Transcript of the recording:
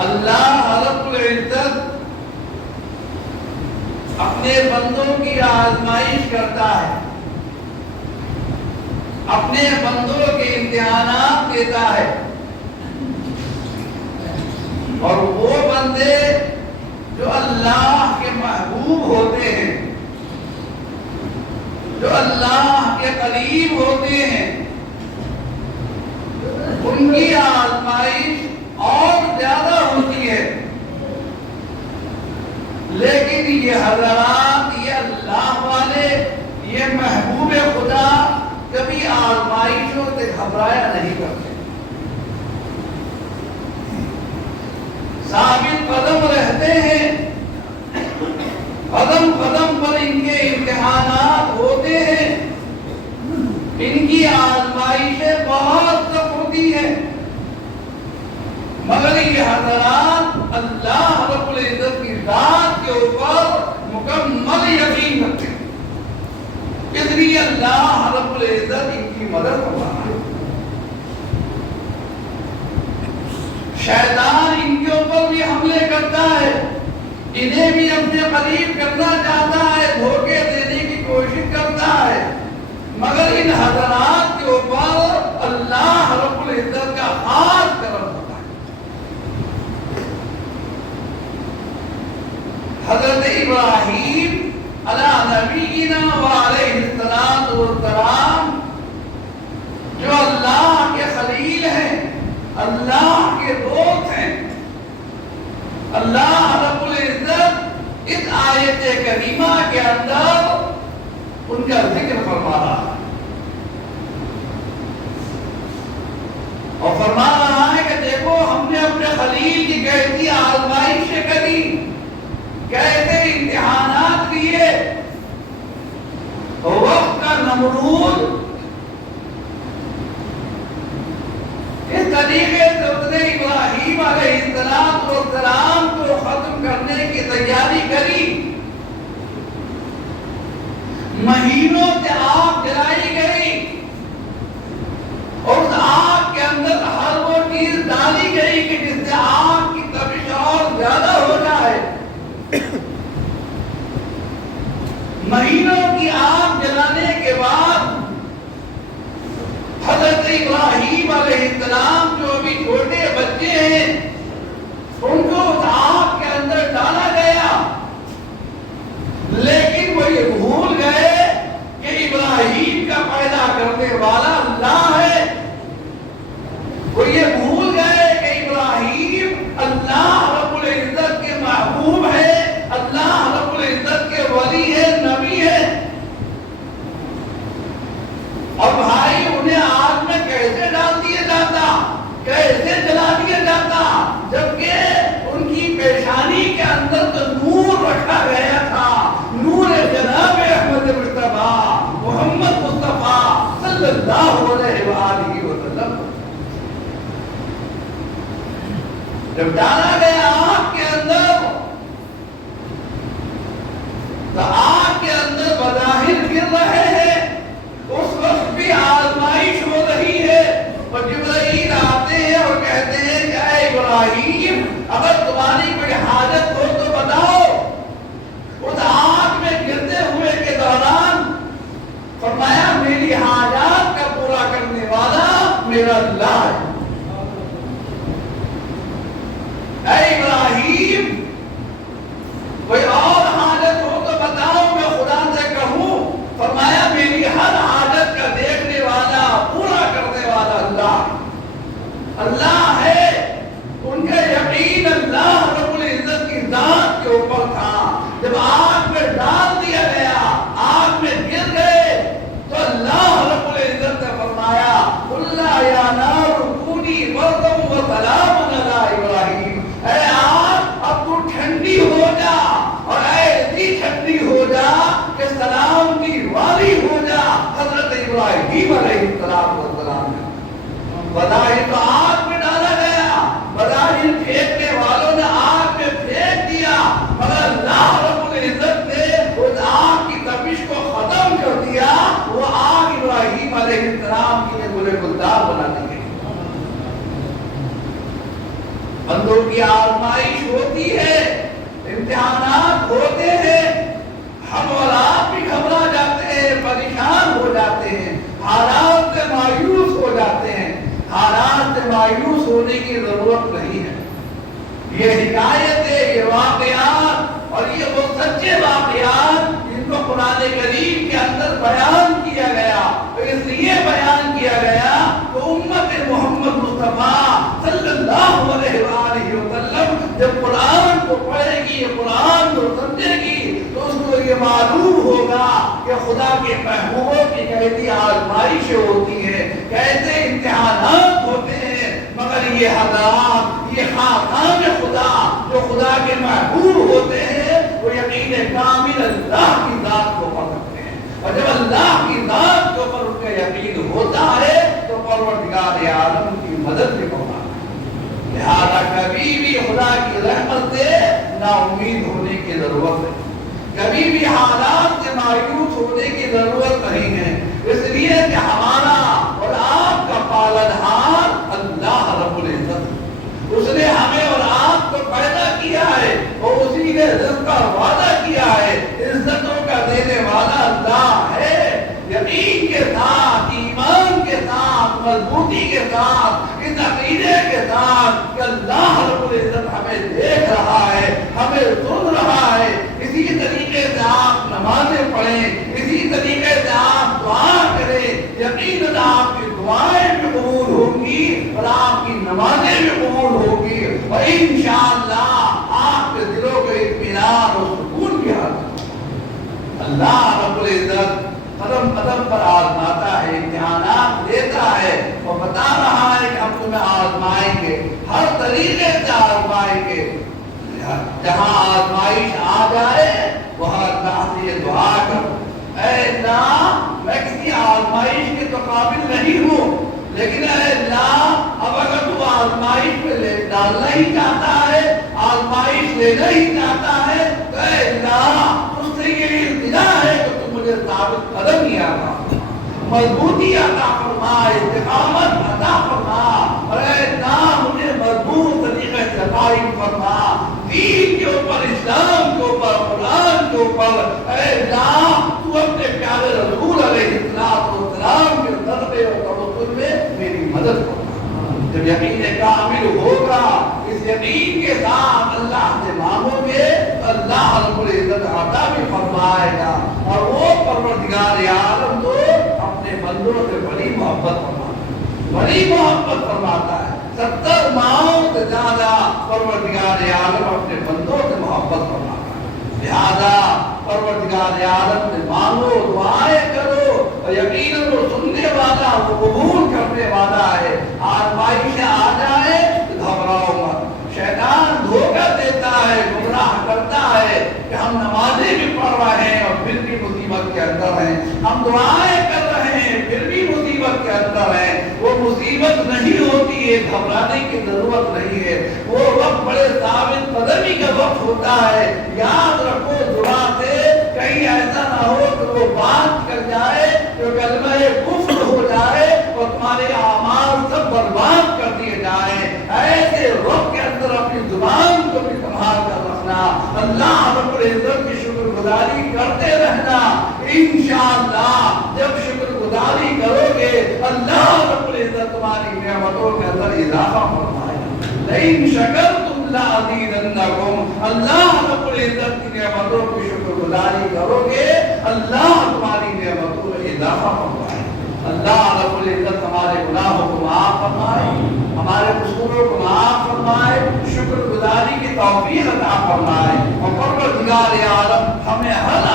اللہ رب العزت اپنے بندوں کی آزمائش کرتا ہے، اپنے بندوں کے امتحانات دیتا ہے، اور وہ بندے جو اللہ کے محبوب ہوتے ہیں، جو اللہ کے قریب ہوتے ہیں، ان کی آزمائش اور زیادہ ہوتی ہے۔ لیکن یہ حضرات، یہ اللہ والے، یہ محبوب خدا کبھی آزمائشوں سے گھبرایا نہیں کرتے، ثابت قدم رہتے ہیں، قدم قدم پر ان کے امتحانات ہوتے ہیں، ان کی آزمائشیں بہت سخت ہوتی ہیں، مگر یہ حضرات اللہ رب العزت کی ذات کے اوپر مکمل یقین رکھتے ہیں، اس لیے اللہ رب العزت ان کی مدد فرما رہا ہے۔ شیطان ان کے اوپر بھی حملے کرتا ہے، انہیں بھی اپنے قریب کرنا چاہتا ہے، دھوکے دینے کی کوشش کرتا ہے، مگر ان حضرات کے اوپر اللہ رب العزت کا خاص کرم ہوتا ہے۔ حضرت ابراہیم علیہ نبینا وعلیہ السلام جو اللہ کے خلیل ہیں، اللہ کے دوست ہیں، اللہ رب العزت اس آیت کریمہ کے اندر ان کا ذکر فرما رہا ہے، اور فرما رہا ہے کہ دیکھو ہم نے اپنے خلیل کی کیسی آزمائشیں کری، کیسے امتحانات لیے۔ وقت کا نمرود اس طریقے سے اس نے ابراہیم علیہ السلام کو ختم کرنے کی تیاری کری، مہینوں سے آگ جلائی گئی، اور اس آگ کے اندر ہر وہ چیز ڈالی گئی کہ جس سے آگ کی تپش اور زیادہ ہو جائے۔ مہینوں کی آگ جلانے کے بعد حضرت ابراہیم علیہ السلام جو ابھی چھوٹے بچے ہیں، ان کو اس آگ کے اندر ڈالا گیا، لیکن وہ یہ بھول گئے کہ ابراہیم کا پیدا کرنے والا اللہ ہے، وہ یہ بھول گئے کہ ابراہیم اللہ رب العزت کے محبوب ہے، اللہ رب العزت کے ولی ہے، نبی ہے۔ اور بھائی انہیں آگ میں کیسے ڈال دیا جاتا، کیسے جلا دیا جاتا، جبکہ ان کی پیشانی کے اندر تو نور رکھا گیا تھا، نور جناب احمد مصطفیٰ محمد مصطفیٰ صلی اللہ علیہ وآلہ وسلم۔ جب ڈالا گیا آگ کے اندر، تو آگ کے اندر بظاہر گر رہے ہیں، اس وقت بھی آزمائش ہو رہی ہے، اور جبرائیل آتے ہیں اور کہتے ہیں کہ اے ابراہیم، اگر تمہاری کوئی حاجت ہو تو بتاؤ۔ اس آگ میں گرتے ہوئے کے دوران فرمایا میری حاجات کا پورا کرنے والا میرا اللہ ہے۔ اے ابراہیم، کوئی اور حاجت ہو تو بتاؤ، میں خدا سے کہوں۔ فرمایا میری ہر حاجت کا دیکھنے والا، پورا کرنے والا اللہ اللہ ہے۔ ان کا یقین اللہ رب العزت کی ذات کے اوپر تھا۔ جب آگ میں ڈال دیا گیا، آگ میں گر گئے، تو اللہ رب العزت نے فرمایا قُلْ يَا نَارُ كُونِي بَرْدًا وَسَلَامًا عَلَىٰ إِبْرَاهِيمَ، اے آگ اب تو ٹھنڈی ہو جا، اور ایسی ٹھنڈی ہو جا کہ سلام کی والی ہو جا حضرت ابراہیم علیہ السلام نے۔ بظاہر تو آگ میں ڈالا گیا، بظاہر پھینکنے والوں نے آگ میں پھینک دیا، مگر اللہ رب العزت نے اس آگ کی تپش کو ختم کر دیا۔ وہ آگ ابراہیم علیہ السلام کے لیے گلے گلزار بنا دی گئی۔ بندوں کی یہ آزمائش ہوتی ہے، امتحانات ہوتے ہیں، ہم اور آپ بھی گھبرا جاتے ہیں، پریشان ہو جاتے ہیں، حالات سے مایوس ہو جاتے ہیں۔ حالات سے مایوس ہونے کی ضرورت نہیں ہے۔ یہ حکایتیں، یہ واقعات اور یہ وہ سچے واقعات جن کو قرآن کریم کے اندر بیان کیا گیا، اس لیے بیان کیا گیا کہ امت محمد مصطفیٰ صلی اللہ علیہ وآلہ وسلم جب قرآن کو پڑھے گی، قرآن کو سمجھے گی، تو اس کو یہ معلوم ہوگا کہ خدا کے محبوبوں کی کیسی آزمائشیں ہوتی ہیں، کیسے امتحانات ہوتے ہیں، مگر یہ حضرات، یہ خاقان خدا جو خدا کے محبوب ہوتے ہیں، وہ یقین کامل اللہ کی ذات کو پکڑتے ہیں، اور جب اللہ کی ذات کے اوپر ان کا یقین ہوتا ہے تو پروردگار عالم کی مدد بھی پاتا ہے۔ لہذا کبھی بھی خدا کی رحمت سے نا امید ہونے کی ضرورت ہے، کبھی بھی حالات سے مایوس ہونے کی ضرورت نہیں ہے، اس لیے کہ ہمارا اور آپ کا پالنہار اللہ رب العزت، اس نے ہمیں اور آپ کو پیدا کیا ہے اور اسی نے رزق کا وعدہ کیا ہے، عزتوں کا دینے والا اللہ ہے۔ یقین کے ساتھ، ایمان کے ساتھ، مضبوطی کے ساتھ، اس عقیدے کے ساتھ کہ اللہ رب العزت ہمیں دیکھ رہا ہے، ہمیں سن رہا ہے، اسی طریقے سے آپ نمازیں پڑھیں، اسی طریقے سے آپ دعا کریں، یقیناً آپ کی دعائیں بھی قبول ہوں گی اور آپ کی نمازیں بھی قبول ہوں گی، اور انشاءاللہ آپ کے دلوں کو اطمینان اور سکون بھی حاصل ہوگا۔ اللہ رب العزت قدم قدم پر آزماتا ہے، امتحانات دیتا ہے اور بتا رہا ہے کہ ہم تمہیں آزمائیں گے، ہر طریقے سے آزمائیں گے۔ جہاں آزمائش آ جائے وہاں اللہ سے یہ دعا کرو، اے اللہ میں کسی آزمائش کے تو قابل نہیں ہوں، لیکن اے اللہ اب اگر تو آزمائش میں لے ڈالنا ہی چاہتا ہے، آزمائش لینا ہی چاہتا ہے، تو اے اللہ تجھ سے یہ التجا ہے کہ تم مجھے ثابت قدم ہی عطا فرما، مضبوطی عطا فرما، استقامت عطا فرما، اور اے اللہ مجھے مضبوط طریقے سے قائم فرما، دین کے اوپر، اسلام کے اوپر، قرآن کے اوپر۔ اے اللہ تو اپنے پیارے رسول علیہ السلام کے صدقے اور توسل میں میری مدد کرنا۔ جب یقین کامل ہوگا، اس یقین کے ساتھ اللہ سے مانگو گے تو اللہ رب العزت عطا بھی فرمائے گا، اور وہ پروردگار عالم تو اپنے بندوں سے بڑی محبت فرماتا ہے، بڑی محبت فرماتا ہے۔ 70 ماہوں سے زیادہ پروردگار عالم اپنے بندوں سے محبت فرماتا ہے۔ لہذا پروردگار عالم سے مانگو، دعائیں کرو، اور یقیناً وہ سننے والا، وہ قبول کرنے والا ہے۔ آزمائشیں آ جائے تو گھبراؤ مت، شیطان دھوکہ دیتا ہے، گمراہ کرتا ہے کہ ہم نمازیں بھی پڑھ رہے ہیں اور پھر بھی مصیبت کے اندر ہیں، ہم دعائیں کر رہے ہیں پھر بھی مصیبت کے اندر ہیں۔ وہ مصیبت نہیں ہوتی ہے، گھبرانے کی ضرورت نہیں ہے، وہ وقت بڑے ثابت قدمی کا وقت ہوتا ہے۔ یاد رکھو دعا سے کہیں ایسا نہ ہو کہ وہ بات کر جائے، کہ کلمہ کفر ہو جائے اور تمہارے اعمال سب برباد کر دیے جائیں۔ ایسے وقت کے اندر اپنی زبان کو بھی سنبھال کر رکھنا، اللہ رب العزت کی شکر گزاری کرتے رہنا۔ انشاءاللہ جب شکر گزاری کرو گے اللہ رب العزت تمہاری نعمتوں کے اندر اضافہ فرمائے گا۔ لئن شکرتم لأزیدنکم، اللہ رب العزت کی نعمتوں کی شکر گزاری کرو گے اللہ تمہاری نعمتوں میں اضافہ فرمائے گا۔ اللہ رب العزت ہمارے گناہوں کو معاف فرمائے، ہمارے قصوروں کو معاف فرمائے، شکر گزاری کی توفیق عطا فرمائے، اور پروردگار عالم ہمیں ہر